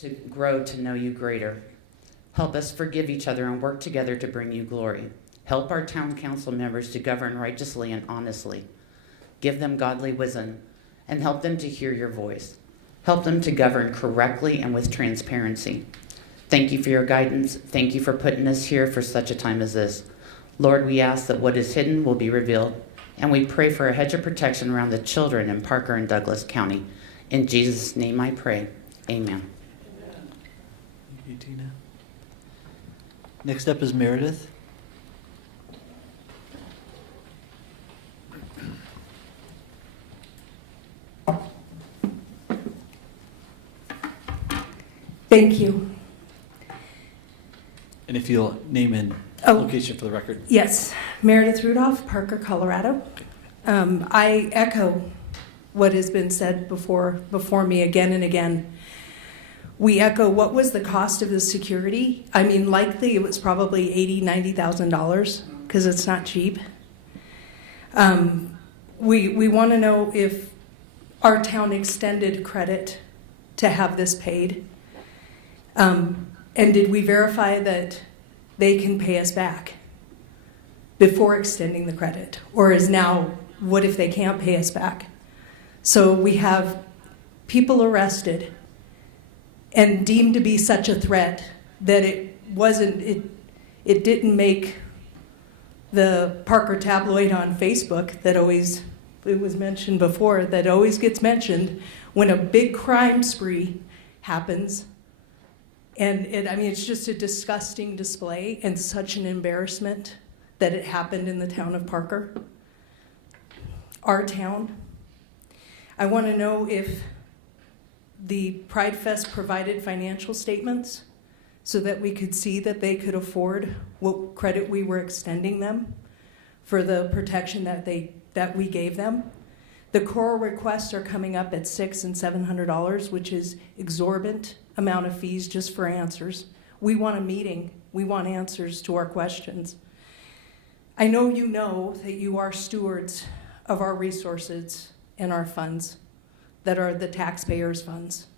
to grow to know you greater. Help us forgive each other and work together to bring you glory. Help our town council members to govern righteously and honestly. Give them godly wisdom and help them to hear your voice. Help them to govern correctly and with transparency. Thank you for your guidance. Thank you for putting us here for such a time as this. Lord, we ask that what is hidden will be revealed, and we pray for a hedge of protection around the children in Parker and Douglas County. In Jesus' name I pray. Amen. Thank you, Tina. Next up is Meredith. Thank you. And if you'll name and Oh. location for the record. Yes, Meredith Rudolph, Parker, Colorado. I echo what has been said before me again and again. We echo what was the cost of the security. I mean, likely it was probably $80,000, $90,000 because it's not cheap. We want to know if our town extended credit to have this paid. And did we verify that they can pay us back before extending the credit? Or is now, what if they can't pay us back? So we have people arrested and deemed to be such a threat that it didn't make the Parker tabloid on Facebook that always, it was mentioned before, that always gets mentioned when a big crime spree happens. And it's just a disgusting display and such an embarrassment that it happened in the town of Parker, our town. I want to know if the Pride Fest provided financial statements so that we could see that they could afford what credit we were extending them for the protection that we gave them. The choral requests are coming up at $600 and $700, which is exorbitant amount of fees just for answers. We want a meeting. We want answers to our questions. I know that you are stewards of our resources and our funds that are the taxpayers' funds.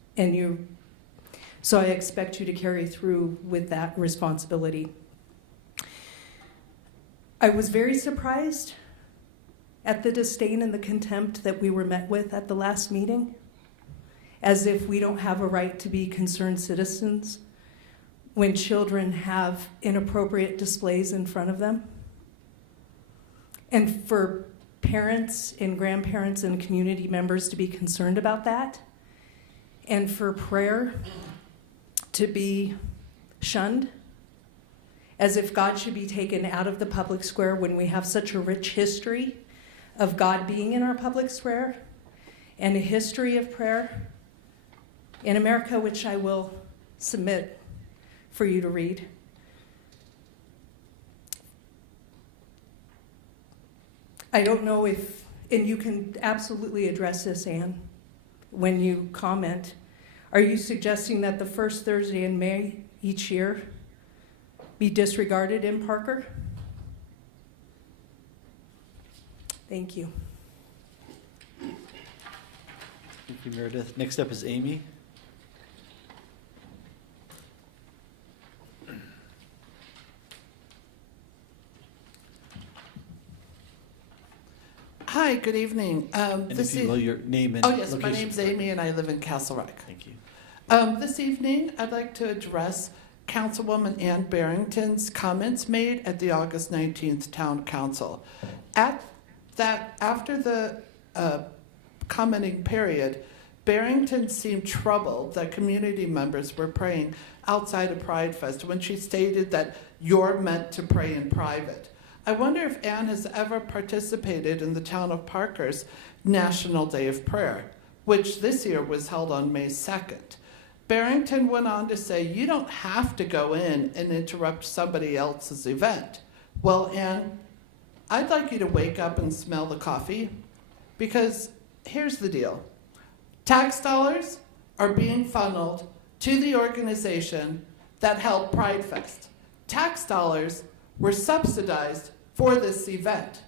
So I expect you to carry through with that responsibility. I was very surprised at the disdain and the contempt that we were met with at the last meeting, as if we don't have a right to be concerned citizens when children have inappropriate displays in front of them. And for parents and grandparents and community members to be concerned about that, and for prayer to be shunned, as if God should be taken out of the public square when we have such a rich history of God being in our public square and a history of prayer in America, which I will submit for you to read. I don't know if, and you can absolutely address this, Anne, when you comment. Are you suggesting that the first Thursday in May each year be disregarded in Parker? Thank you. Thank you, Meredith. Next up is Amy. Hi, good evening. And if you will, your name and Oh, yes, location. my name's Amy, and I live in Castle Rock. Thank you. This evening, I'd like to address Councilwoman Ann Barrington's comments made at the August 19th Town Council. After the commenting period, Barrington seemed troubled that community members were praying outside of Pride Fest when she stated that you're meant to pray in private. I wonder if Ann has ever participated in the town of Parker's National Day of Prayer, which this year was held on May 2nd. Barrington went on to say, you don't have to go in and interrupt somebody else's event. Well, Ann, I'd like you to wake up and smell the coffee, because here's the deal. Tax dollars are being funneled to the organization that held Pride Fest. Tax dollars were subsidized for this event.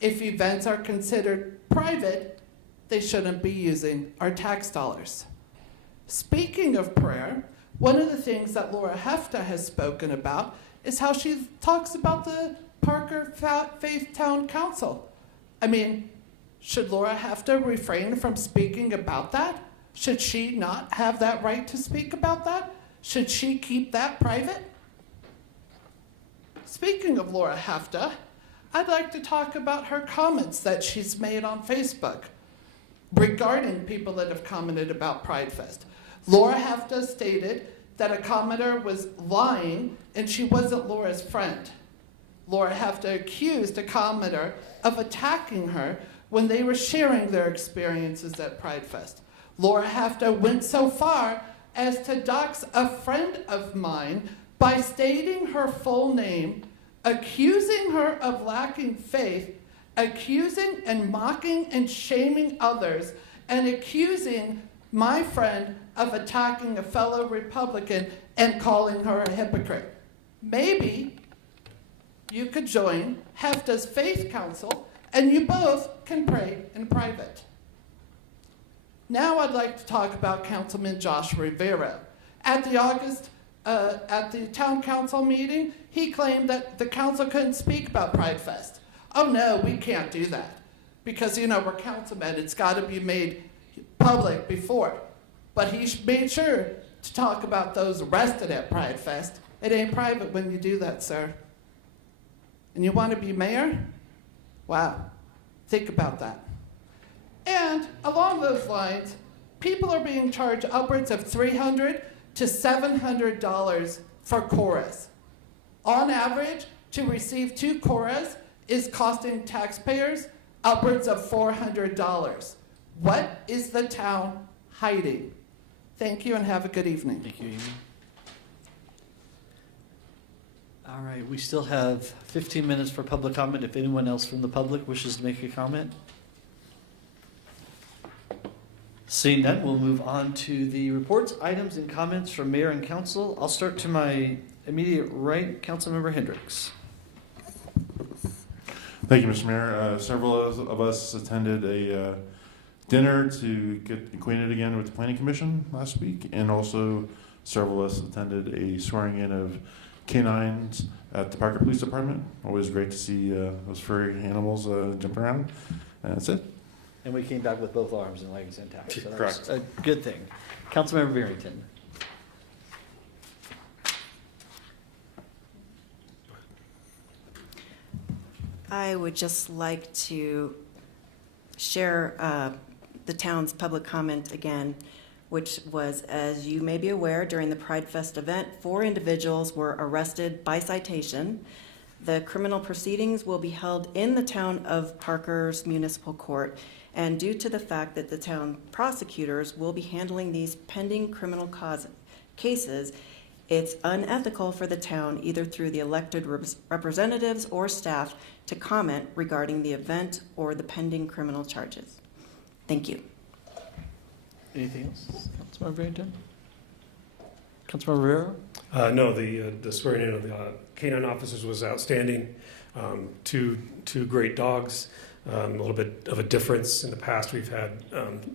If events are considered private, they shouldn't be using our tax dollars. Speaking of prayer, One of the things that Laura Hefta has spoken about is how she talks about the Parker Faith Town Council. I mean, should Laura Hefta refrain from speaking about that? Should she not have that right to speak about that? Should she keep that private? Speaking of Laura Hefta, I'd like to talk about her comments that she's made on Facebook regarding people that have commented about Pride Fest. Laura Hefta stated that a commenter was lying and she wasn't Laura's friend. Laura Hefta accused a commenter of attacking her when they were sharing their experiences at Pride Fest. Laura Hefta went so far as to dox a friend of mine by stating her full name, accusing her of lacking faith, accusing and mocking and shaming others, and accusing my friend of attacking a fellow Republican and calling her a hypocrite. Maybe you could join Hefta's Faith Council and you both can pray in private. Now I'd like to talk about Councilman Josh Rivera. At the town council meeting, he claimed that the council couldn't speak about Pride Fest. Oh no, we can't do that. Because, you know, we're councilmen, it's gotta be made public before. But he made sure to talk about those arrested at Pride Fest. It ain't private when you do that, sir. And you wanna be mayor? Wow, think about that. And along those lines, people are being charged upwards of $300 to $700 for chorus. On average, to receive 2 chorus is costing taxpayers upwards of $400. What is the town hiding? Thank you and have a good evening. Thank you, Amy. All right, we still have 15 minutes for public comment. If anyone else from the public wishes to make a comment. Seeing none, we'll move on to the reports, items, and comments from mayor and council. I'll start to my immediate right, Councilmember Hendricks. Thank you, Mr. Mayor. Several of us attended a dinner to get acquainted again with the Planning Commission last week, and also several of us attended a swearing in of canines at the Parker Police Department. Always great to see those furry animals jump around. And that's it. And we came back with both arms and legs intact. So Correct. that's a good thing. Councilmember Barrington. I would just like to share the town's public comment again, which was, as you may be aware, during the Pride Fest event, 4 individuals were arrested by citation. The criminal proceedings will be held in the town of Parker's Municipal Court, and due to the fact that the town prosecutors will be handling these pending criminal cases, it's unethical for the town, either through the elected representatives or staff, to comment regarding the event or the pending criminal charges. Thank you. Anything else? Councilmember Barrington? Councilmember Rivera? No, the swearing in of the canine officers was outstanding. Two great dogs. A little bit of a difference. In the past, we've had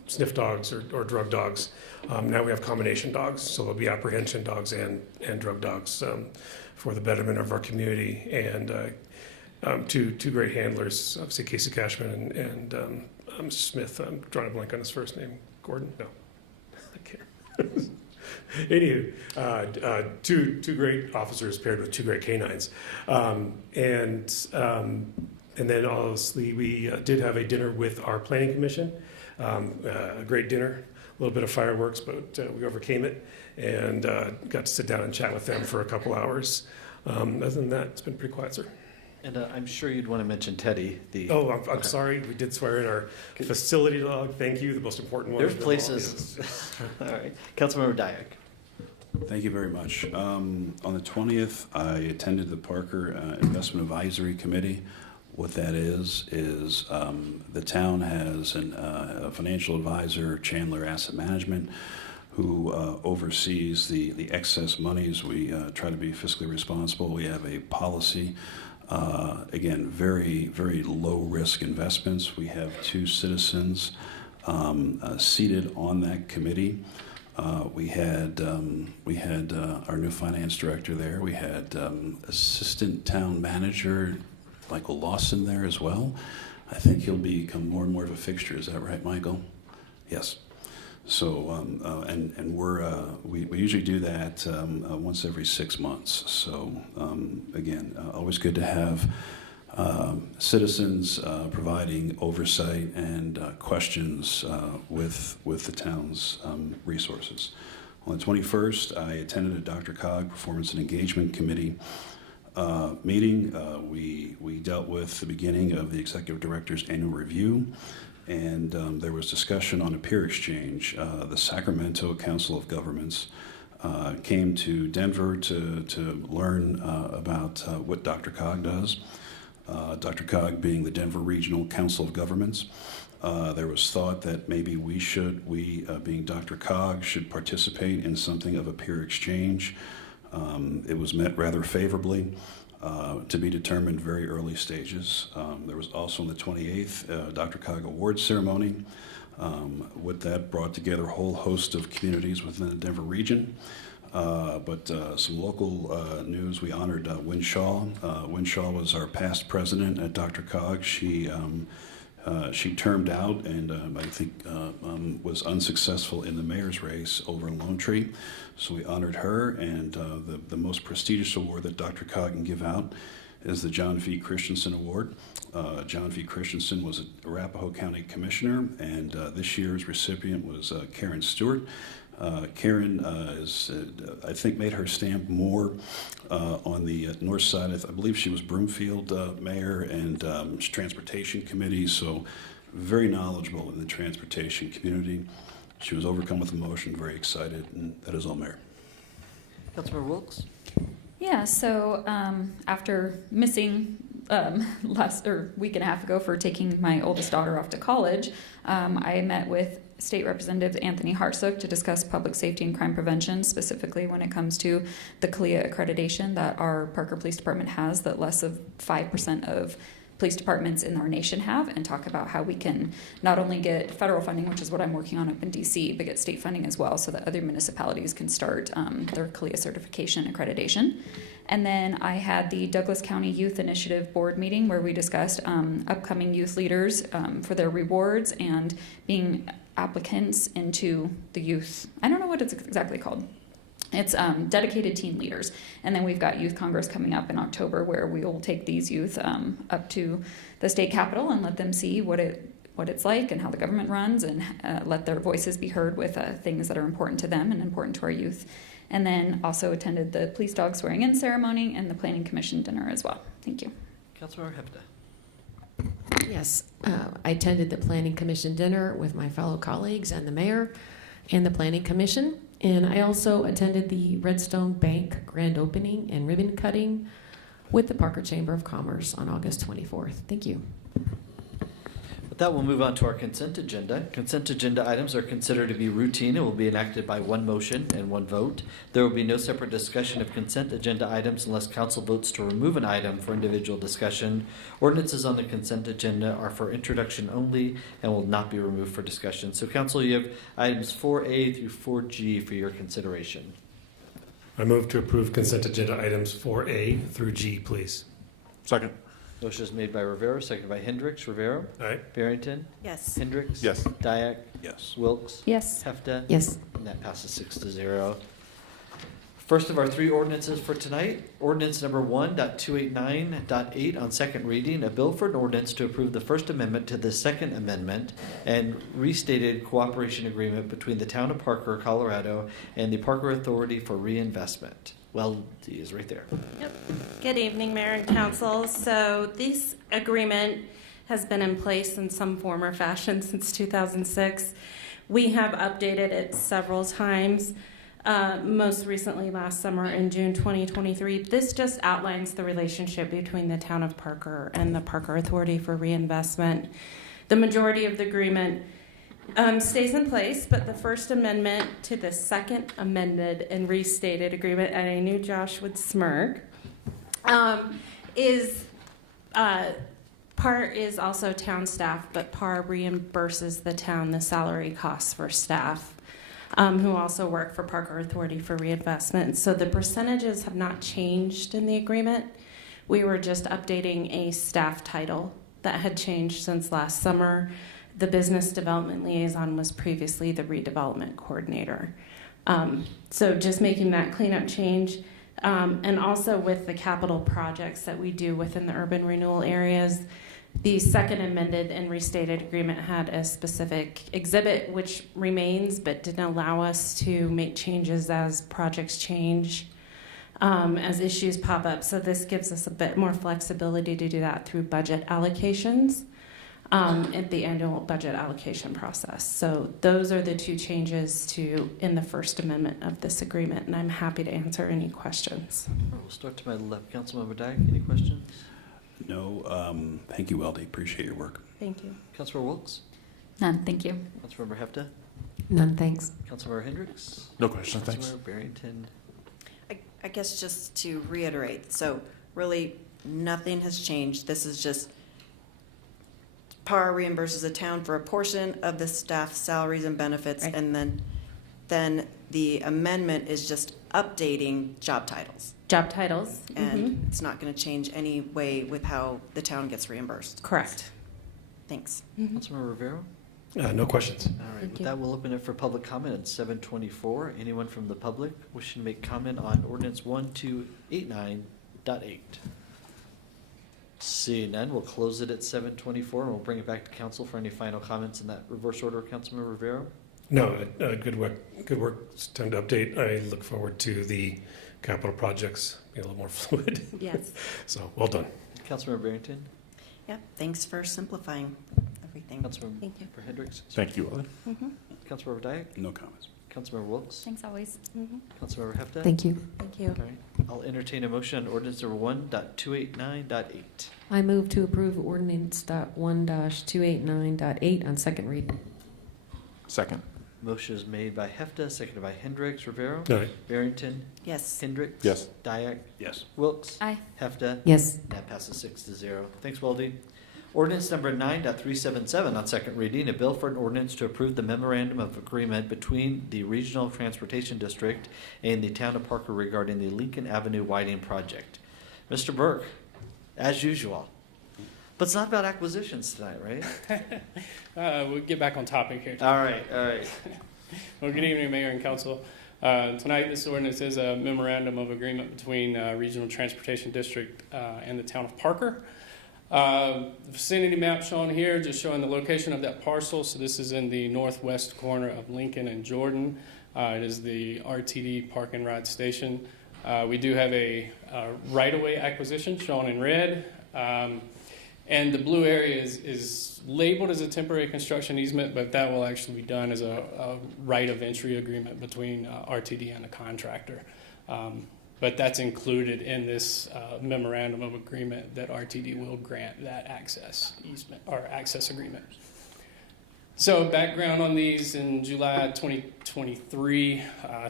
sniff dogs or drug dogs. Now we have combination dogs, so there'll be apprehension dogs and drug dogs for the betterment of our community. And two great handlers, obviously Casey Cashman and Mr. Smith. I'm drawing a blank on his first name. Gordon? No, I can't. Anywho, two great officers paired with 2 great canines. And then obviously we did have a dinner with our planning commission, a great dinner, a little bit of fireworks, but we overcame it and got to sit down and chat with them for a couple hours. Other than that, it's been pretty quiet, sir. And I'm sure you'd want to mention Teddy. Oh, I'm sorry. We did swear in our facility dog. Thank you. The most important one. There's places. All right. Councilmember Dyack. Thank you very much. On the 20th, I attended the Parker Investment Advisory Committee. What that is the town has a financial advisor, Chandler Asset Management, who oversees the excess monies. We try to be fiscally responsible. We have a policy. Again, very, very low-risk investments. We have 2 citizens seated on that committee. We had our new finance director there. We had assistant town manager Michael Lawson there as well. I think he'll become more and more of a fixture. Is that right, Michael? Yes. So, we usually do that once every 6 months. So, again, always good to have citizens providing oversight and questions with the town's resources. On the 21st, I attended a DRCOG Performance and Engagement Committee meeting. We dealt with the beginning of the Executive Director's annual review, and there was discussion on a peer exchange. The Sacramento Council of Governments came to Denver to learn about what DRCOG does. DRCOG being the Denver Regional Council of Governments. There was thought that maybe we being DRCOG, should participate in something of a peer exchange. It was met rather favorably, to be determined very early stages. There was also on the 28th DRCOG Awards ceremony. With that, brought together a whole host of communities within the Denver region. But some local news, we honored Wynne Shaw. Wynne Shaw was our past president at DRCOG. She termed out and I think was unsuccessful in the mayor's race over in Lone Tree. So we honored her, and the most prestigious award that DRCOG can give out is the John V. Christensen Award. John V. Christensen was a Arapahoe County Commissioner, and this year's recipient was Karen Stewart. Karen I think, made her stamp more on the north side. I believe she was Broomfield mayor and transportation committee, so very knowledgeable in the transportation community. She was overcome with emotion, very excited, and that is all, Mayor. Councilmember Wilkes? Yeah, so after missing last week and a half ago for taking my oldest daughter off to college, I met with State Representative Anthony Hartsook to discuss public safety and crime prevention, specifically when it comes to the CALEA accreditation that our Parker Police Department has, that less of 5% of police departments in our nation have, and talk about how we can not only get federal funding, which is what I'm working on up in DC, but get state funding as well so that other municipalities can start their CALEA certification accreditation. And then I had the Douglas County Youth Initiative Board meeting where we discussed upcoming youth leaders for their rewards and being applicants into the youth. I don't know what it's exactly called. It's dedicated teen leaders. And then we've got Youth Congress coming up in October where we will take these youth up to the state capitol and let them see what it's like and how the government runs, and let their voices be heard with things that are important to them and important to our youth. And then also attended the police dog swearing in ceremony and the Planning Commission dinner as well. Thank you. Councilmember Hepta? Yes, I attended the Planning Commission dinner with my fellow colleagues and the mayor and the Planning Commission. And I also attended the Redstone Bank grand opening and ribbon cutting with the Parker Chamber of Commerce on August 24th. Thank you. With that, we'll move on to our consent agenda. Consent agenda items are considered to be routine and will be enacted by one motion and one vote. There will be no separate discussion of consent agenda items unless council votes to remove an item for individual discussion. Ordinances on the consent agenda are for introduction only and will not be removed for discussion. So council, you have items 4A through 4G for your consideration. I move to approve consent agenda items 4A through G, please. Second. Motion is made by Rivera, seconded by Hendricks. Rivera? Aye. Barrington? Yes. Hendricks? Yes. Dyak? Yes. Wilkes? Yes. Hefta? Yes. And that passes 6-0. First of our three ordinances for tonight, ordinance number 1.289.8 on second reading, a bill for an ordinance to approve the First Amendment to the Second Amendment and restated cooperation agreement between the town of Parker, Colorado, and the Parker Authority for Reinvestment. Well, D is right there. Yep. Good evening, Mayor and Council. So this agreement has been in place in some form or fashion since 2006. We have updated it several times, most recently last summer in June 2023. This just outlines the relationship between the town of Parker and the Parker Authority for Reinvestment. The majority of the agreement stays in place, but the First Amendment to the Second Amended and Restated Agreement, and I knew Josh would smirk, is PAR is also town staff, but PAR reimburses the town the salary costs for staff. who also work for Parker Authority for Reinvestment. So the percentages have not changed in the agreement. We were just updating a staff title that had changed since last summer. The business development liaison was previously the redevelopment coordinator. So just making that cleanup change. And also with the capital projects that we do within the urban renewal areas, the second amended and restated agreement had a specific exhibit which remains but didn't allow us to make changes as projects change, as issues pop up. So this gives us a bit more flexibility to do that through budget allocations at the annual budget allocation process. So those are the two changes in the First Amendment of this agreement, and I'm happy to answer any questions. We'll start to my left. Councilmember Dyak, any questions? No, thank you, Weldy. Appreciate your work. Thank you. Councilmember Wilkes? None, thank you. Councilmember Hefta? None, thanks. Councilmember Hendricks? No questions, thanks. Councilmember Barrington? I guess just to reiterate, so really nothing has changed. This is just PAR reimburses the town for a portion of the staff salaries and benefits, Right. and then the amendment is just updating job titles. Job titles. And it's not going to change any way with how the town gets reimbursed. Correct. Thanks. Councilmember Rivera? No questions. All right, Thank with you. that, we'll open it for public comment at 7:24. Anyone from the public wishing to make comment on ordinance 1289.8? Seeing none, we'll close it at 7:24, and we'll bring it back to council for any final comments in that reverse order. Councilmember Rivera? No, good work. Good work. It's time to update. I look forward to the capital projects being a little more fluid. Yes. So well done. Councilmember Barrington? Yeah, thanks for simplifying everything. Councilmember Thank you. Hendricks? Thank you, Ellie. Councilmember Dyak? No comments. Councilmember Wilkes? Thanks always. Councilmember Hefta? Thank you. Thank you. All right, I'll entertain a motion on ordinance number 1.289.8. I move to approve ordinance .1-289.8 on second reading. Second. Motion is made by Hefta, seconded by Hendricks. Rivera? All right. Barrington? Yes. Hendricks? Yes. Dyak? Yes. Wilkes? Aye. Hefta? Yes. That passes 6-0. Thanks, Weldy. Ordinance number 9.377 on second reading, a bill for an ordinance to approve the memorandum of agreement between the Regional Transportation District and the Town of Parker regarding the Lincoln Avenue widening project. Mr. Burke, as usual. But it's not about acquisitions tonight, right? We'll get back on topic here. All right, all right. Well, good evening, Mayor and Council. Tonight, this ordinance is a memorandum of agreement between Regional Transportation District and the Town of Parker. The vicinity map shown here, just showing the location of that parcel. So this is in the northwest corner of Lincoln and Jordan. It is the RTD Park and Ride Station. We do have a right-of-way acquisition shown in red. And the blue area is labeled as a temporary construction easement, but that will actually be done as a right of entry agreement between RTD and the contractor. But that's included in this memorandum of agreement that RTD will grant that access easement or access agreement. So background on these: in July 2023,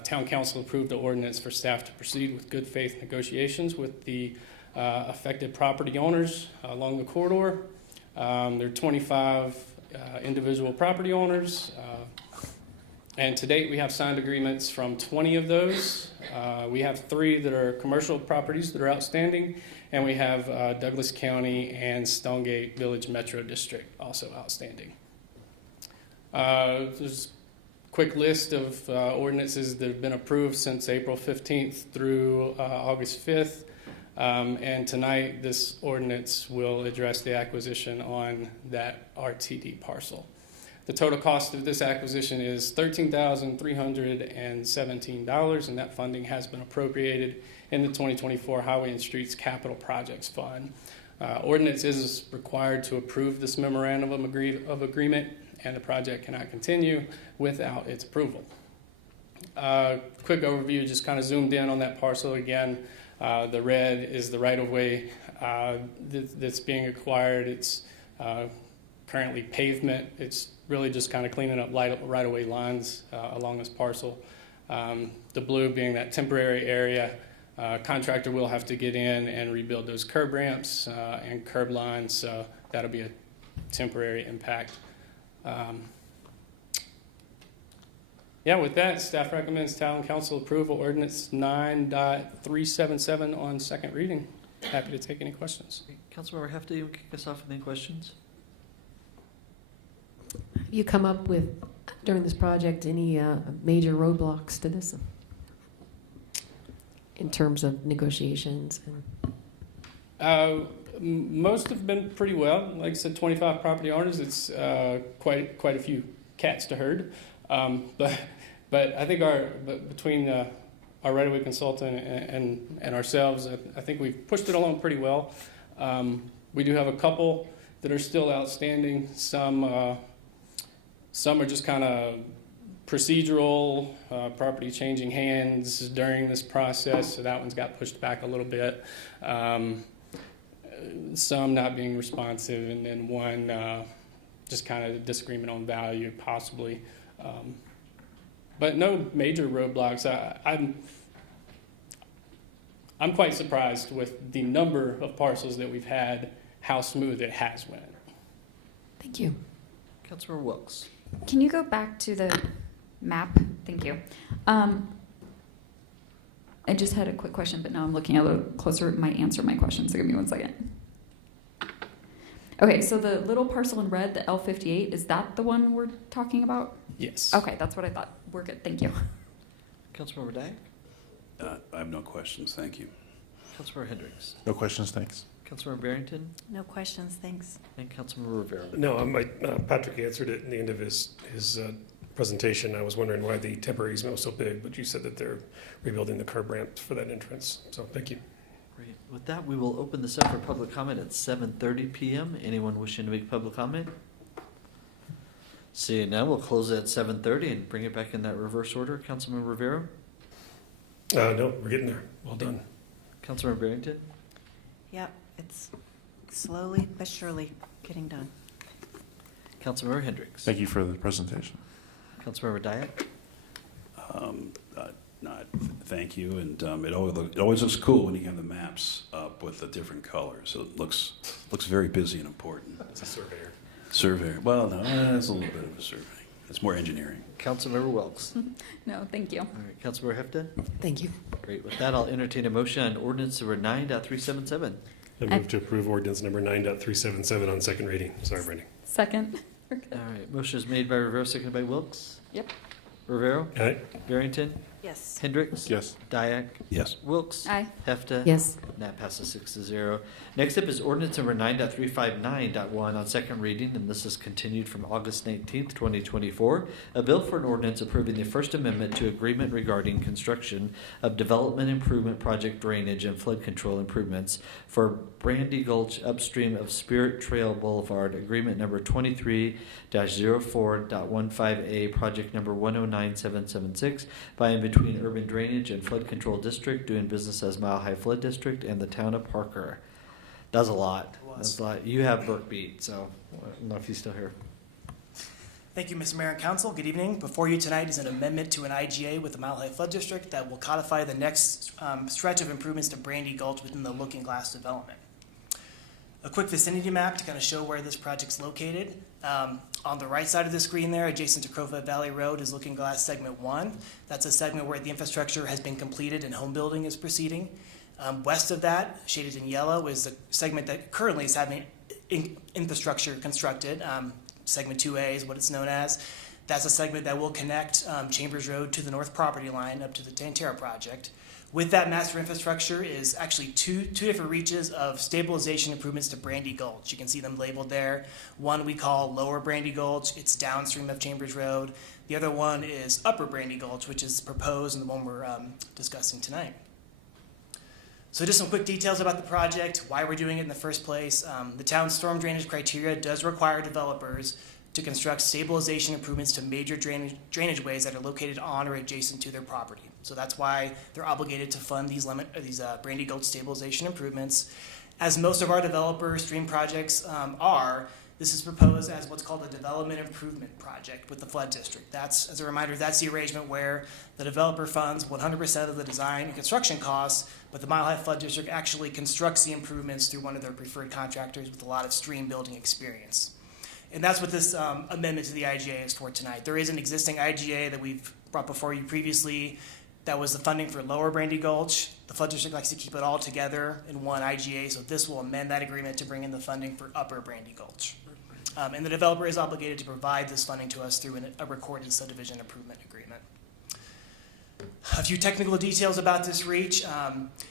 Town Council approved the ordinance for staff to proceed with good faith negotiations with the affected property owners along the corridor. There are 25 individual property owners. And to date, we have signed agreements from 20 of those. We have 3 that are commercial properties that are outstanding, and we have Douglas County and Stonegate Village Metro District also outstanding. There's a quick list of ordinances that have been approved since April 15th through August 5th. And tonight, this ordinance will address the acquisition on that RTD parcel. The total cost of this acquisition is $13,317, and that funding has been appropriated in the 2024 Highway and Streets Capital Projects Fund. Ordinance is required to approve this memorandum of agreement, and the project cannot continue without its approval. Quick overview, just kind of zoomed in on that parcel again. The red is the right-of-way that's being acquired. It's currently pavement. It's really just kind of cleaning up right-of-way lines along this parcel. The blue being that temporary area. Contractor will have to get in and rebuild those curb ramps and curb lines, so that'll be a temporary impact. Yeah, with that, staff recommends town council approval ordinance 9.377 on second reading. Happy to take any questions. Councilmember Hefty, you kick us off with any questions? Have you come up with, during this project, any major roadblocks to this in terms of negotiations? Most have been pretty well. Like I said, 25 property owners. It's quite a few cats to herd. But I think between our right-of-way consultant and ourselves, I think we've pushed it along pretty well. We do have a couple that are still outstanding. Some are just kind of procedural, property changing hands during this process, so that one's got pushed back a little bit. Some not being responsive, and then one just kind of disagreement on value, possibly. But no major roadblocks. I'm quite surprised with the number of parcels that we've had, how smooth it has went. Thank you. Councilmember Wilkes. Can you go back to the map? Thank you. I just had a quick question, but now I'm looking a little closer. It might answer my question, so give me 1 second. Okay, so the little parcel in red, the L58, is that the one we're talking about? Yes. Okay, that's what I thought. We're good. Thank you. Councilmember Dyak. I have no questions, thank you. Councilmember Hendricks. No questions, thanks. Councilmember Barrington. No questions, thanks. And Councilmember Rivera. No, Patrick answered it in the end of his presentation. I was wondering why the temporary easement was so big, but you said that they're rebuilding the curb ramp for that entrance. So thank you. Great. With that, we will open this up for public comment at 7:30 p.m. Anyone wishing to make public comment? Seeing none, we'll close it at 7:30 and bring it back in that reverse order. Councilmember Rivera. No, we're getting there. Well done. Councilmember Barrington. Yep, it's slowly but surely getting done. Councilmember Hendricks. Thank you for the presentation. Councilmember Dyak. Thank you, and it always looks cool when you have the maps up with the different colors. It looks very busy and important. It's a surveyor. Surveyor. Well, no, it's a little bit of a survey. It's more engineering. Councilmember Wilkes. No, thank you. All right, Councilmember Hefta. Thank you. Great. With that, I'll entertain a motion on ordinance number 9.377. I move to approve ordinance number 9.377 on second reading. Sorry, Brandy. Second. All right. Motion is made by Rivera, seconded by Wilkes. Yep. Rivera. Aye. Barrington. Yes. Hendricks. Yes. Dyak. Yes. Wilkes. Aye. Hefta. Yes. And that passes 6-0. Next up is ordinance number 9.359.1 on second reading, and this is continued from August 19th, 2024. A bill for an ordinance approving the First Amendment to agreement regarding construction of development improvement project drainage and flood control improvements for Brandy Gulch upstream of Spirit Trail Boulevard, agreement number 23-04.15A, project number 109776, by and between Urban Drainage and Flood Control District, doing business as Mile High Flood District, and the town of Parker. That was a lot. That was a lot. You have Brooke beat, so I don't know if he's still here. Thank you, Mr. Mayor and Council. Good evening. Before you tonight is an amendment to an IGA with the Mile High Flood District that will codify the next stretch of improvements to Brandy Gulch within the Looking Glass development. A quick vicinity map to kind of show where this project's located. On the right side of the screen there, adjacent to Crowfoot Valley Road, is Looking Glass Segment 1. That's a segment where the infrastructure has been completed and home building is proceeding. West of that, shaded in yellow, is the segment that currently is having infrastructure constructed. Segment 2A is what it's known as. That's a segment that will connect Chambers Road to the north property line up to the Tantera project. With that master infrastructure is actually two different reaches of stabilization improvements to Brandy Gulch. You can see them labeled there. One we call Lower Brandy Gulch. It's downstream of Chambers Road. The other one is Upper Brandy Gulch, which is proposed and the one we're discussing tonight. So just some quick details about the project, why we're doing it in the first place. The town's storm drainage criteria does require developers to construct stabilization improvements to major drainage ways that are located on or adjacent to their property. So that's why they're obligated to fund these Brandy Gulch stabilization improvements. As most of our developer stream projects are, this is proposed as what's called a development improvement project with the flood district. That's, as a reminder, that's the arrangement where the developer funds 100% of the design and construction costs, but the Mile High Flood District actually constructs the improvements through one of their preferred contractors with a lot of stream building experience. And that's what this amendment to the IGA is for tonight. There is an existing IGA that we've brought before you previously, that was the funding for Lower Brandy Gulch. The Flood District likes to keep it all together in one IGA, so this will amend that agreement to bring in the funding for Upper Brandy Gulch. And the developer is obligated to provide this funding to us through a recorded subdivision improvement agreement. A few technical details about this reach.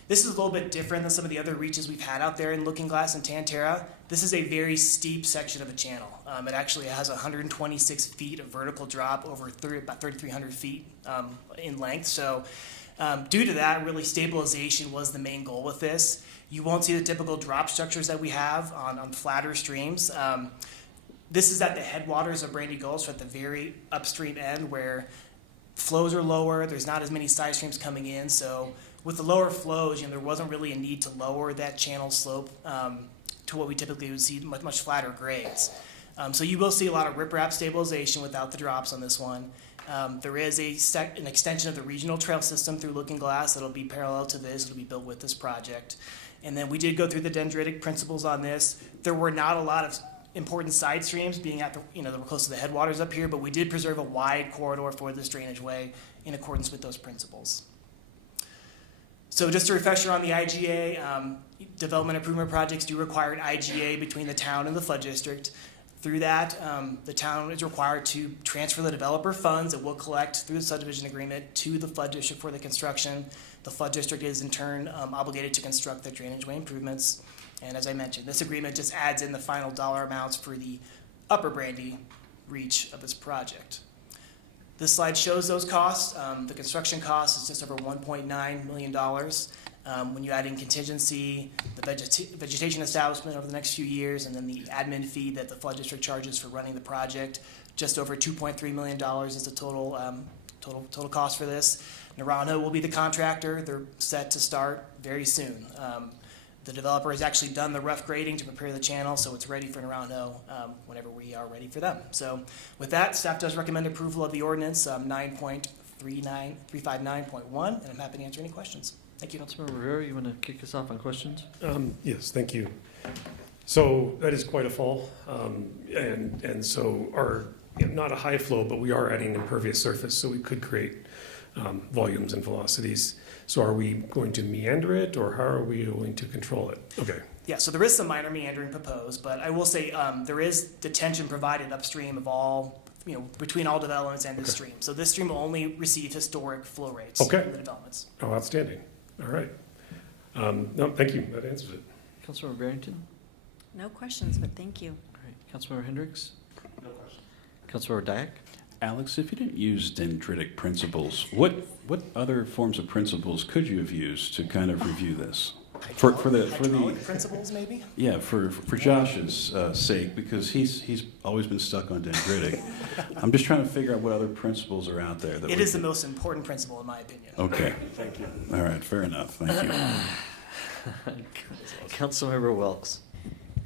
This is a little bit different than some of the other reaches we've had out there in Looking Glass and Tan-Tara. This is a very steep section of a channel. It actually has 126 feet of vertical drop over about 3,300 feet in length. So due to that, really stabilization was the main goal with this. You won't see the typical drop structures that we have on flatter streams. This is at the headwaters of Brandy Gulch, so at the very upstream end where flows are lower, there's not as many side streams coming in. So with the lower flows, there wasn't really a need to lower that channel slope to what we typically would see much flatter grades. So you will see a lot of riprap stabilization without the drops on this one. There is an extension of the regional trail system through Looking Glass that'll be parallel to this. It'll be built with this project. And then we did go through the dendritic principles on this. There were not a lot of important side streams being at they were close to the headwaters up here, but we did preserve a wide corridor for this drainage way in accordance with those principles. So just a refresher on the IGA, development improvement projects do require an IGA between the town and the flood district. Through that, the town is required to transfer the developer funds that we'll collect through the subdivision agreement to the flood district for the construction. The flood district is in turn obligated to construct the drainage way improvements. And as I mentioned, this agreement just adds in the final dollar amounts for the Upper Brandy reach of this project. This slide shows those costs. The construction cost is just over $1.9 million. When you add in contingency, the vegetation establishment over the next few years, and then the admin fee that the flood district charges for running the project, just over $2.3 million is the total cost for this. Naranjo will be the contractor. They're set to start very soon. The developer has actually done the rough grading to prepare the channel, so it's ready for Naranjo whenever we are ready for them. So with that, staff does recommend approval of the ordinance 9.359.1, and I'm happy to answer any questions. Thank you. Councilmember Rivera, you want to kick us off on questions? Yes, thank you. So that is quite a fall, and so our not a high flow, but we are adding impervious surface, so we could create volumes and velocities. So are we going to meander it, or how are we going to control it? Okay. Yeah, so there is some minor meandering proposed, but I will say there is detention provided upstream of all, between all developments and this stream. So this stream will only receive historic flow rates Okay. from the developments. Oh, outstanding. All right. No, thank you. That answers it. Councilmember Barrington? No questions, but thank you. All right. Councilmember Hendricks? No question. Councilmember Dyak? Alex, if you didn't use dendritic principles, what other forms of principles could you have used to kind of review this? Hydraulic principles, maybe? Yeah, for Josh's sake, because he's always been stuck on dendritic. I'm just trying to figure out what other principles are out there. It is the most important principle, in my opinion. Okay. Thank you. All right, fair enough. Thank you. Councilmember Wilks?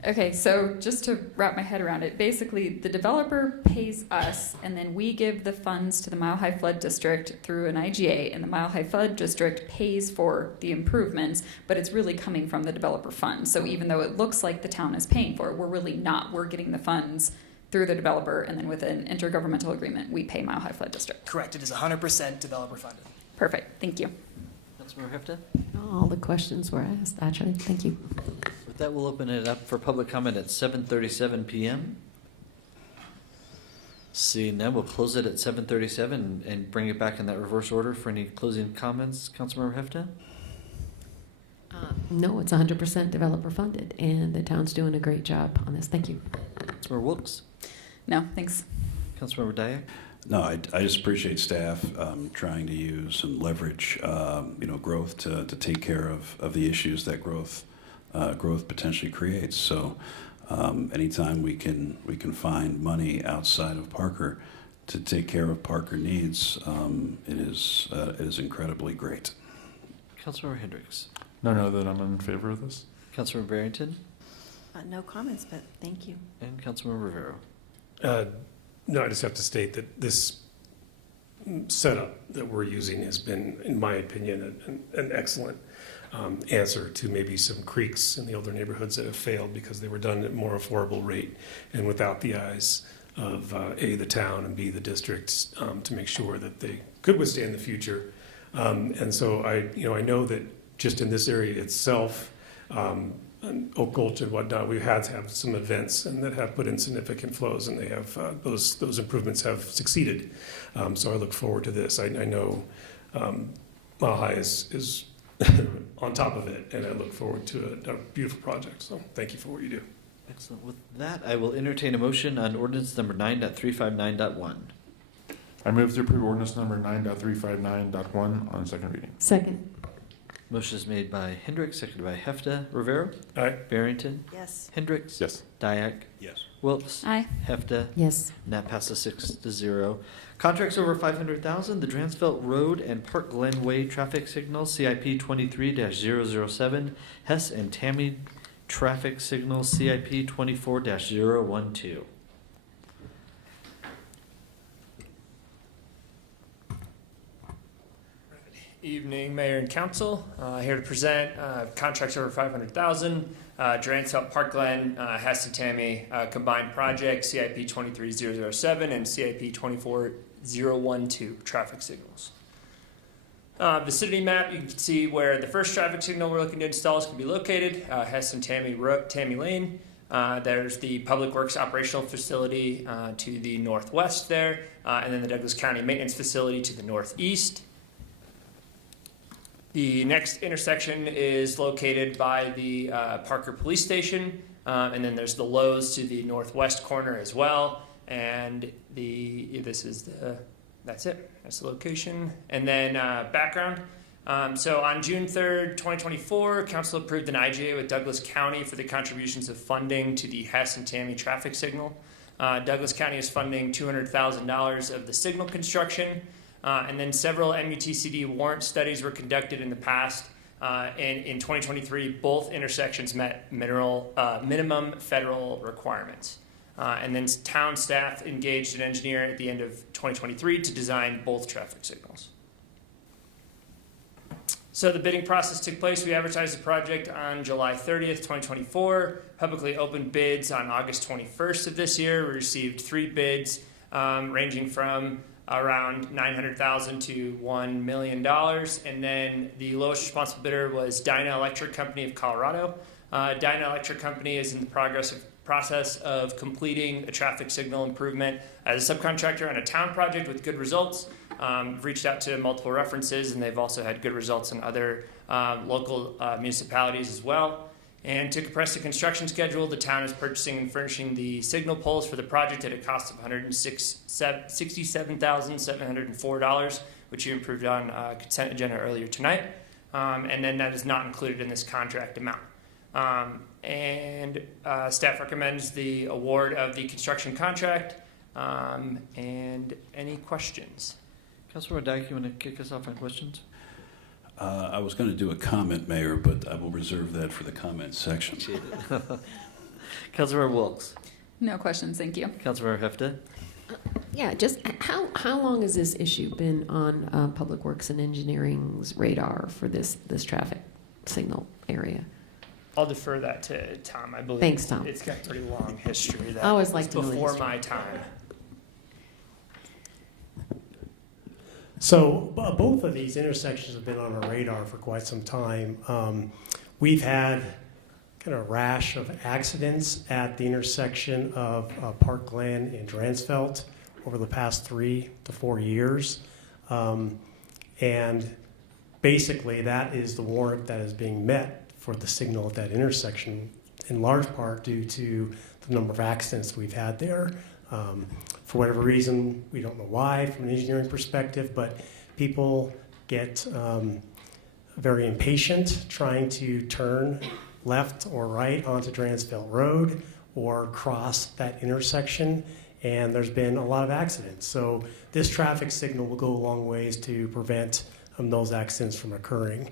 Okay, so just to wrap my head around it, basically the developer pays us, and then we give the funds to the Mile High Flood District through an IGA, and the Mile High Flood District pays for the improvements, but it's really coming from the developer fund. So even though it looks like the town is paying for it, we're really not. We're getting the funds through the developer, and then with an intergovernmental agreement, we pay Mile High Flood District. Correct. It is 100% developer funded. Perfect. Thank you. Councilmember Hefta? All the questions were asked, actually. Thank you. With that, we'll open it up for public comment at 7:37 p.m. Seeing none, we'll close it at 7:37 and bring it back in that reverse order for any closing comments. Councilmember Hefta? No, it's 100% developer funded, and the town's doing a great job on this. Thank you. Councilmember Wilks? No, thanks. Councilmember Dyak? No, I just appreciate staff trying to use and leverage growth to take care of the issues that growth potentially creates. So anytime we can find money outside of Parker to take care of Parker needs, it is incredibly great. Councilmember Hendricks? Now know that I'm in favor of this. Councilmember Barrington? No comments, but thank you. And Councilmember Rivera? No, I just have to state that this setup that we're using has been, in my opinion, an excellent answer to maybe some creeks in the older neighborhoods that have failed because they were done at more affordable rate and without the eyes of A, the town, and B, the districts, to make sure that they could withstand the future. And so I know that just in this area itself, and Oak Gulch and whatnot, we've had to have some events and that have put in significant flows, and they have those improvements have succeeded. So I look forward to this. I know Mile High is on top of it, and I look forward to a beautiful project. So thank you for what you do. Excellent. With that, I will entertain a motion on ordinance number 9.359.1. I move to approve ordinance number 9.359.1 on second reading. Second. Motion is made by Hendricks, seconded by Hefta. Rivera? Aye. Barrington? Yes. Hendricks? Yes. Dyak? Yes. Wilkes? Aye. Hefta? Yes. And that passes 6-0. Contracts over $500,000, the Dransfeld Road and Park Glen Way traffic signal, CIP 23-007, Hess and Tammy traffic signal, CIP 24-012. Evening, Mayor and Council. Here to present contracts over $500,000. Dransfeld Park Glen, Hess and Tammy combined project, CIP 23007 and CIP 24012 traffic signals. Vicinity map, you can see where the first traffic signal we're looking to install is going to be located, Hess and Tammy Lane. There's the Public Works Operational Facility to the northwest there, and then the Douglas County Maintenance Facility to the northeast. The next intersection is located by the Parker Police Station, and then there's the Lowe's to the northwest corner as well. And that's it. That's the location. And then background. So on June 3rd, 2024, Council approved an IGA with Douglas County for the contributions of funding to the Hess and Tammy traffic signal. Douglas County is funding $200,000 of the signal construction. And then several MUTCD warrant studies were conducted in the past. And in 2023, both intersections met minimum federal requirements. And then town staff engaged an engineer at the end of 2023 to design both traffic signals. So the bidding process took place. We advertised the project on July 30th, 2024, publicly opened bids on August 21st of this year. We received 3 bids ranging from around $900,000 to $1 million. And then the lowest responsible bidder was Dyna Electric Company of Colorado. Dyna Electric Company is in the process of completing a traffic signal improvement as a subcontractor on a town project with good results. Reached out to multiple references, and they've also had good results in other local municipalities as well. And to compress the construction schedule, the town is purchasing and furnishing the signal poles for the project at a cost of $167,704, which you approved on consent agenda earlier tonight. And then that is not included in this contract amount. Staff recommends the award of the construction contract. And any questions? Councilor Dyak, you want to kick us off on questions? I was going to do a comment, Mayor, but I will reserve that for the comment section. Councilor Wilkes. No questions, thank you. Councilor Hefta. Yeah, just how long has this issue been on Public Works and Engineering's radar for this traffic signal area? I'll defer that to Tom. I believe Thanks, Tom. It's got a pretty long history. That I always like to know the before history. my time. So both of these intersections have been on our radar for quite some time. We've had kind of a rash of accidents at the intersection of Park Glen and Dransfeld over the past 3 to 4 years. And basically that is the warrant that is being met for the signal at that intersection, in large part due to the number of accidents we've had there. For whatever reason, we don't know why from an engineering perspective, but people get very impatient trying to turn left or right onto Dransfeld Road or cross that intersection, and there's been a lot of accidents. So this traffic signal will go a long ways to prevent those accidents from occurring.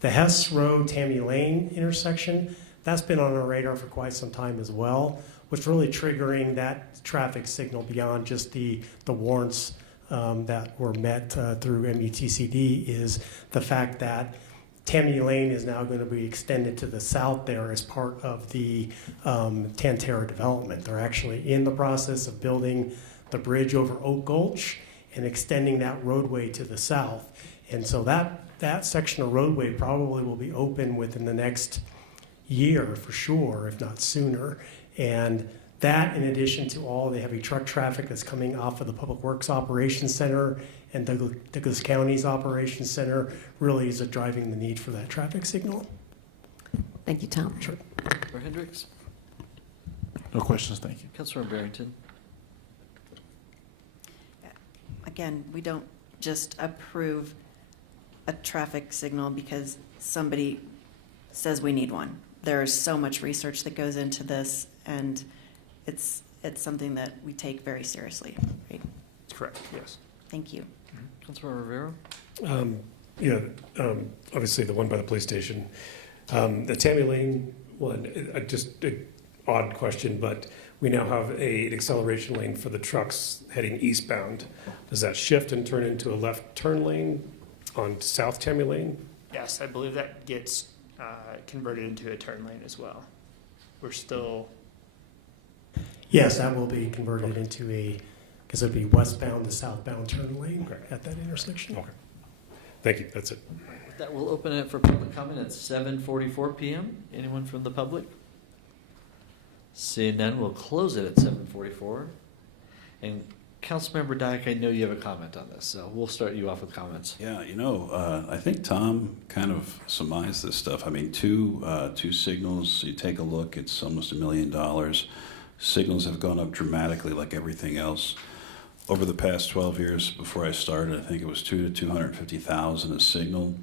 The Hess Road, Tammy Lane intersection, that's been on our radar for quite some time as well. What's really triggering that traffic signal beyond just the warrants that were met through MUTCD is the fact that Tammy Lane is now going to be extended to the south there as part of the Tantera development. They're actually in the process of building the bridge over Oak Gulch, and extending that roadway to the south. And so that section of roadway probably will be open within the next year for sure, if not sooner. And that, in addition to all the heavy truck traffic that's coming off of the Public Works Operations Center and Douglas County's Operations Center, really is driving the need for that traffic signal. Thank you, Tom. Sure. Member Hendricks? No questions, thank you. Councilmember Barrington? Again, we don't just approve a traffic signal because somebody says we need one. There's so much research that goes into this, and it's something that we take very seriously, right? That's correct, yes. Thank you. Councilmember Rivera? Obviously the one by the police station. The Tammy Lane one, just an odd question, but we now have an acceleration lane for the trucks heading eastbound. Does that shift and turn into a left turn lane on South Tammy Lane? Yes, I believe that gets converted into a turn lane as well. We're still, Yes, that will be converted into because it'll be westbound to southbound turn lane at that intersection. Okay. Thank you, that's it. That will open it for public comment at 7:44 p.m. Anyone from the public? Seeing none, we'll close it at 7:44. And Councilmember Dyak, I know you have a comment on this, so we'll start you off with comments. Yeah, I think Tom kind of surmised this stuff. I mean, two signals, you take a look, it's almost $1 million. Signals have gone up dramatically like everything else. Over the past 12 years before I started, I think it was $200,000 to $250,000 a signal.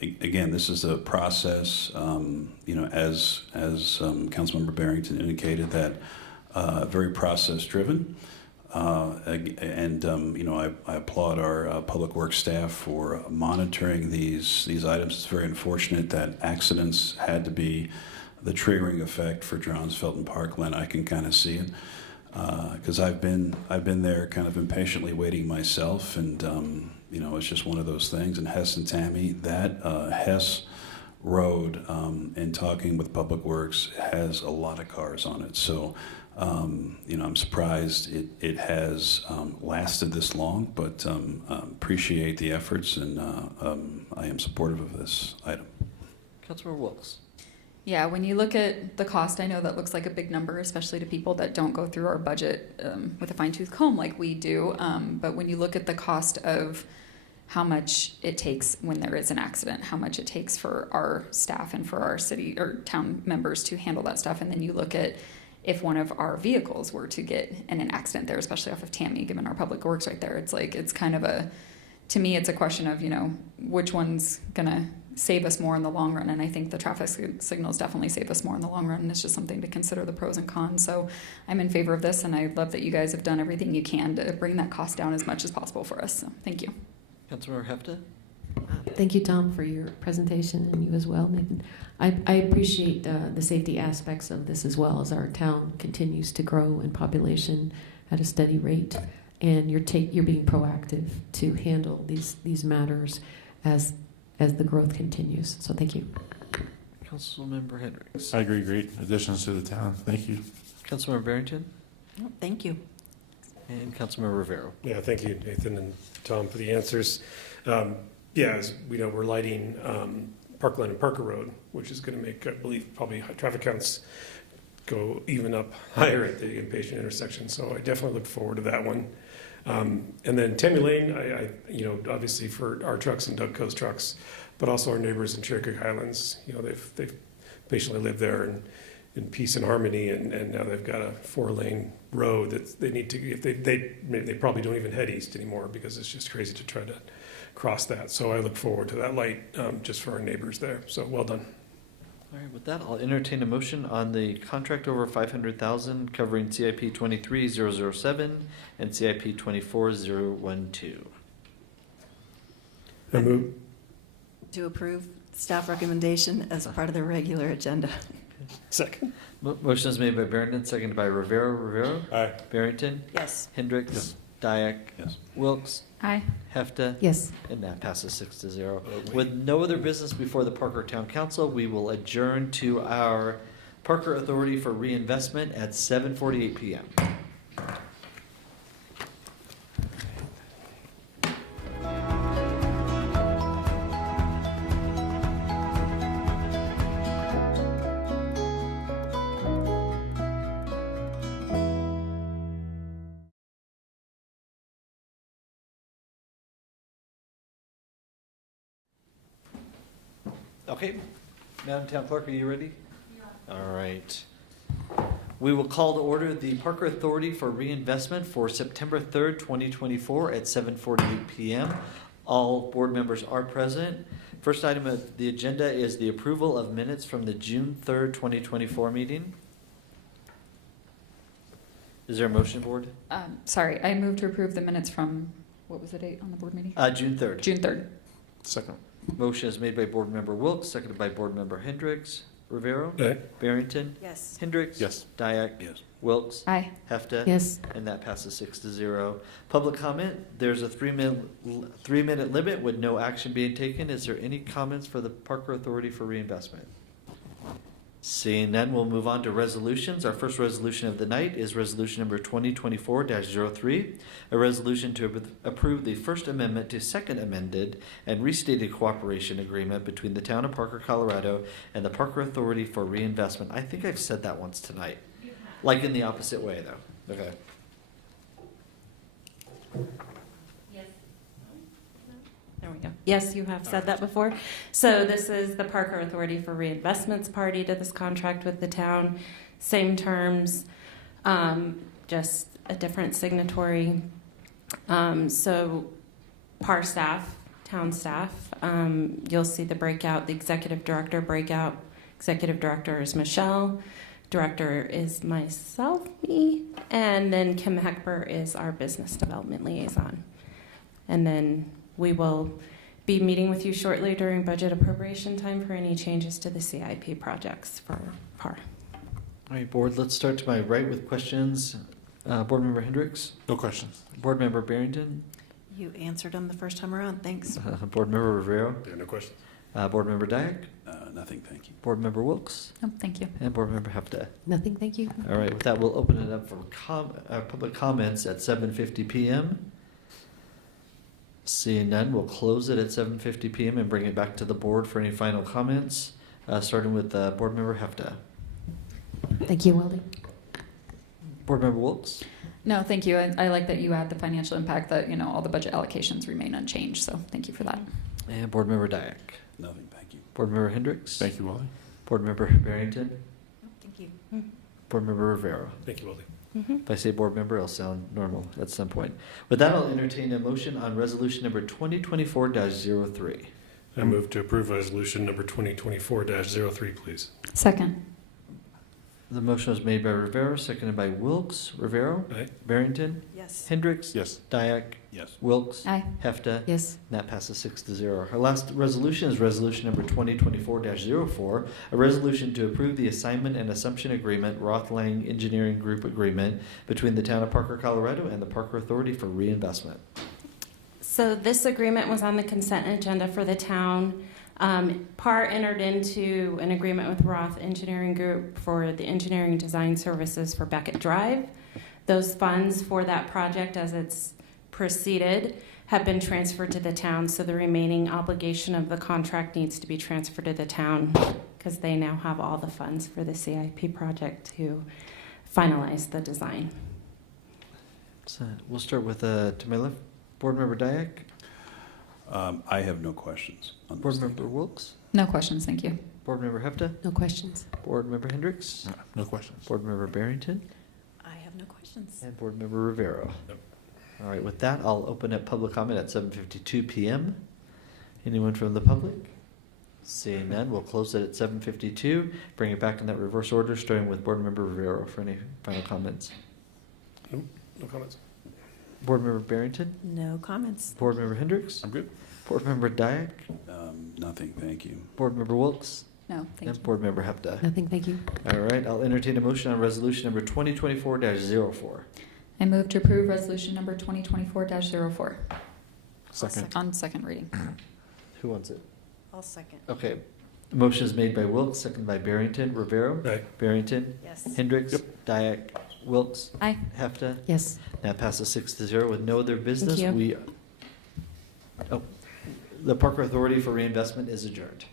Again, this is a process, as Councilmember Barrington indicated, that very process-driven. I applaud our public works staff for monitoring these items. It's very unfortunate that accidents had to be the triggering effect for Johns Felton Parkland. I can kind of see it because I've been there, kind of impatiently waiting myself, and it's just one of those things. And Hess and Tammy, that Hess Road, and talking with Public Works, has a lot of cars on it. So. I'm surprised it has lasted this long, but appreciate the efforts, and I am supportive of this item. Councilmember Wilkes? Yeah, when you look at the cost, I know that looks like a big number, especially to people that don't go through our budget with a fine-tooth comb like we do. But when you look at the cost of how much it takes when there is an accident, how much it takes for our staff and for our city or town members to handle that stuff, and then you look at if one of our vehicles were to get in an accident there, especially off of Tammy, given our public works right there, it's kind of to me, it's a question of, which one's gonna save us more in the long run. And I think the traffic signals definitely save us more in the long run. And it's just something to consider the pros and cons. So I'm in favor of this, and I love that you guys have done everything you can to bring that cost down as much as possible for us. So thank you. Councilmember Hefta? Thank you, Tom, for your presentation, and you as well, Nathan. I appreciate the safety aspects of this as well, as our town continues to grow in population at a steady rate, and you're being proactive to handle these matters as the growth continues. So thank you. Councilmember Hendricks? I agree, great additions to the town, thank you. Councilmember Barrington? No, thank you. And Councilmember Rivera? Yeah, thank you, Nathan and Tom, for the answers. As we know, we're lighting Parkland and Parker Road, which is going to make, I believe, probably traffic counts go even up higher at the impatient intersection. So I definitely look forward to that one. And then Tammy Lane, I obviously for our trucks and Doug Co's trucks, but also our neighbors in Cherokee Highlands. They've patiently lived there in peace and harmony, and now they've got a 4-lane road that they need to. If they probably don't even head east anymore because it's just crazy to try to cross that. So I look forward to that light just for our neighbors there. So well done. All right, with that, I'll entertain a motion on the contract over $500,000 covering CIP 23007 and CIP 24012. I move. To approve staff recommendation as part of the regular agenda. Second. Motion is made by Barrington, seconded by Rivera. Rivera? Aye. Yes. Barrington? Hendricks? Yes. Dyak? Yes. Wilkes? Aye. Hefta? Yes. And that passes 6-0. With no other business before the Parker Town Council, we will adjourn to our Parker Authority for Reinvestment at 7:48 p.m. Okay. Madam Town Clerk, are you ready? Yeah. All right. We will call to order the Parker Authority for Reinvestment for September 3rd, 2024 at 7:48 p.m. All board members are present. First item of the agenda is the approval of minutes from the June 3rd, 2024 meeting. Is there a motion, board? Sorry, I move to approve the minutes from, what was the date on the board meeting? June 3rd. June 3rd. Second. Motion is made by Board Member Wilks, seconded by Board Member Hendricks. Rivero? Aye. Barrington? Yes. Hendricks? Yes. Dyak? Yes. Wilks? Aye. Hefta? Yes. And that passes 6-0. Public comment, there's a 3-minute limit with no action being taken. Is there any comments for the Parker Authority for Reinvestment? Seeing none, we'll move on to resolutions. Our first resolution of the night is resolution number 2024-03, a resolution to approve the First Amendment to Second Amended and Restated Cooperation Agreement between the Town of Parker, Colorado and the Parker Authority for Reinvestment. I think I've said that once tonight, like in the opposite way though. Okay. There we go. Yes, you have said that before. So this is the Parker Authority for Reinvestment's party to this contract with the town. Same terms, just a different signatory. So PAR staff, town staff, you'll see the breakout, the executive director breakout. Executive director is Michelle. Director is myself, me, and then Kim Heckber is our business development liaison. And then we will be meeting with you shortly during budget appropriation time for any changes to the CIP projects for PAR. All right, board, let's start to my right with questions. Board Member Hendricks? No questions. Board Member Barrington? You answered them the first time around. Thanks. Board Member Rivero? Yeah, no questions. Board Member Dyak? Nothing, thank you. Board Member Wilks? Oh, thank you. And Board Member Hefta. Nothing, thank you. All right, with that, we'll open it up for public comments at 7:50 p.m. Seeing none, we'll close it at 7:50 p.m. and bring it back to the board for any final comments, starting with Board Member Hefta. Thank you, Weldy. Board Member Wilks? No, thank you. I like that you add the financial impact that, all the budget allocations remain unchanged. So thank you for that. And Board Member Dyak. Nothing, thank you. Board Member Hendricks? Thank you, Wally. Board Member Barrington? Thank you. Board Member Rivero? Thank you, Wildy. If I say board member, it'll sound normal at some point. With that, I'll entertain a motion on resolution number 2024-03. I move to approve resolution number 2024-03, please. Second. The motion was made by Rivero, seconded by Wilks. Rivero? Aye. Barrington? Yes. Hendricks? Yes. Dyak? Yes. Wilks? Aye. Hefta? Yes. And that passes 6-0. Our last resolution is resolution number 2024-04, a resolution to approve the assignment and assumption agreement, Roth-Lang Engineering Group agreement between the Town of Parker, Colorado and the Parker Authority for Reinvestment. So this agreement was on the consent agenda for the town. PAR entered into an agreement with Roth Engineering Group for the engineering design services for Beckett Drive. Those funds for that project, as it's proceeded, have been transferred to the town, so the remaining obligation of the contract needs to be transferred to the town because they now have all the funds for the CIP project to finalize the design. So we'll start with to my left, Board Member Dyak. I have no questions on this. Board Member Wilks. No questions, thank you. Board Member Hefta. No questions. Board Member Hendricks. No questions. Board Member Barrington. I have no questions. And Board Member Rivero. Nope. All right, with that, I'll open up public comment at 7:52 p.m. Anyone from the public? Seeing none, we'll close it at 7:52. Bring it back in that reverse order, starting with Board Member Rivero for any final comments. No comments. Board Member Barrington. No comments. Board Member Hendricks. I'm good. Board Member Dyak. Nothing, thank you. Board Member Wilks. No, thank And you. Board Member Hefta. Nothing, thank you. All right, I'll entertain a motion on resolution number 2024-04. I move to approve resolution number 2024-04 Second. on second reading. Who wants it? I'll second. Okay. Motion is made by Wilks, seconded by Barrington. Rivero? Aye. Yes. Barrington? Hendricks? Dyak? Wilks? Aye. Hefta? Yes. That passes 6-0 with no other business. you. The Parker Authority for Reinvestment is adjourned.